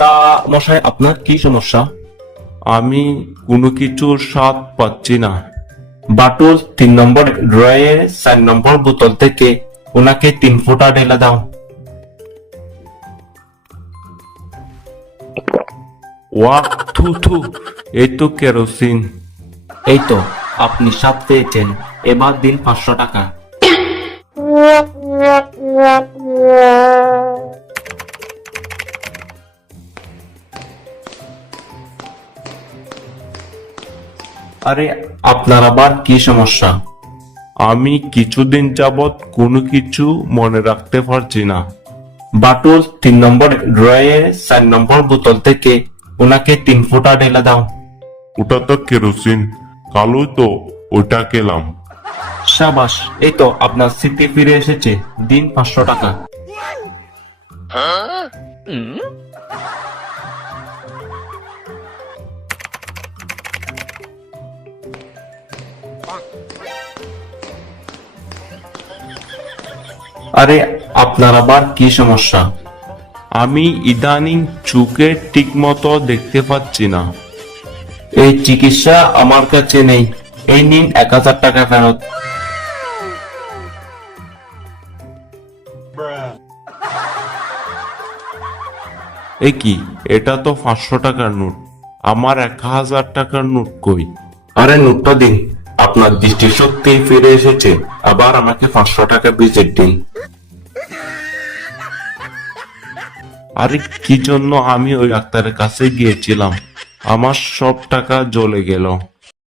তা মশাই, আপনার কি সমস্যা? আমি কোনো কিছুর স্বাদ পাচ্ছি না। বাটুল 3 নম্বর ড্রয়ে 4 নম্বর বোতল থেকে ওনাকে 3 ফোঁটা ঢেলে দাও। ওয়া, থু থু, এই তো কেরোসিন। এই তো, আপনি স্বাদ পেয়েছেন, এবার দিন 500 টাকা। আরে, আপনার আবার কি সমস্যা? আমি কিছুদিন যাবৎ কোনো কিছু মনে রাখতে পারছি না। বাটুল 3 নম্বর ড্রয়ে 4 নম্বর বোতল থেকে ওনাকে 3 ফোঁটা ঢেলে দাও। ওটা তো কেরোসিন, কালো তো, ওটা খেলাম। সাবাস, এই তো আপনার স্মৃতি ফিরে এসেছে, দিন 500 টাকা। আরে, আপনার আবার কি সমস্যা? আমি ইদানিং চোখে ঠিক মতো দেখতে পাচ্ছি না। এই চিকিৎসা আমার কাছে নেই, এই নিন 1000 টাকা ফেরত। এ কি, এটা তো 500 টাকার নোট। আমার 1000 টাকার নোট কই? আরে নোটটা দিন, আপনার দৃষ্টিশক্তি ফিরে এসেছে, আবার আমাকে 500 টাকা ভিজিট দিন। আরে কি জন্য আমি ওই ডাক্তারের কাছে গিয়েছিলাম? আমার সব টাকা জ্বলে গেল।